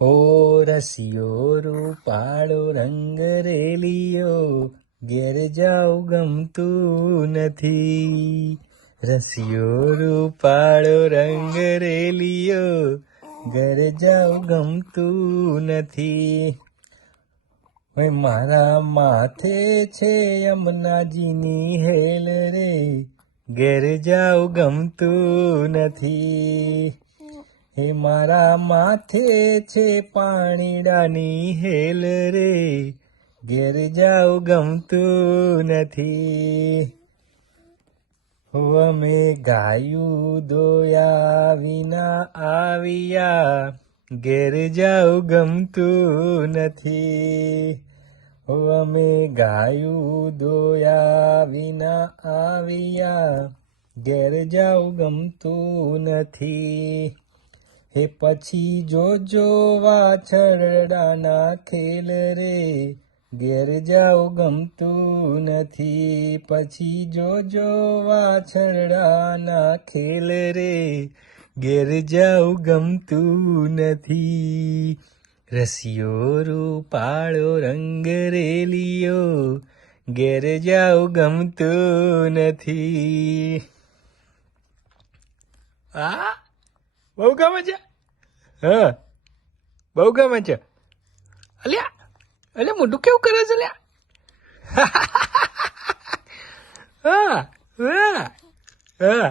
ઓ રસિયો રૂપાળો રંગ રેલિયો, ઘેર જાઉં ગમતું નથી. રસિયો રૂપાળો રંગ રેલિયો, ઘર જાઉં ગમતું નથી. ભાઈ મારા માથે છે યમુનાજીની હેલ રે, ઘેર જાઉં ગમતું નથી. હે મારા માથે છે પાણીડાની હેલ રે, ઘેર જાઉં ગમતું નથી. અમે ગાયું દોયા વિના આવ્યા, ઘેર જાઉં ગમતું નથી. અમે ગાયું દોયા વિના આવ્યા, ઘેર જાઉં ગમતું નથી. હે પછી જોજો વાછરડાના ખેલ રે, ઘેર જાઉં ગમતું નથી. પછી જોજો વાછરડાના ખેલ રે, ઘેર જાઉં ગમતું નથી. રસિયો રૂપાળો રંગ રેલિયો, ઘેર જાઉં ગમતું નથી. આ બહુ ગમે છે. હા બહુ ગમે છે. અલ્યા અલ્યા મોઢું કેવું કરે છે અલ્યા. હા હા હા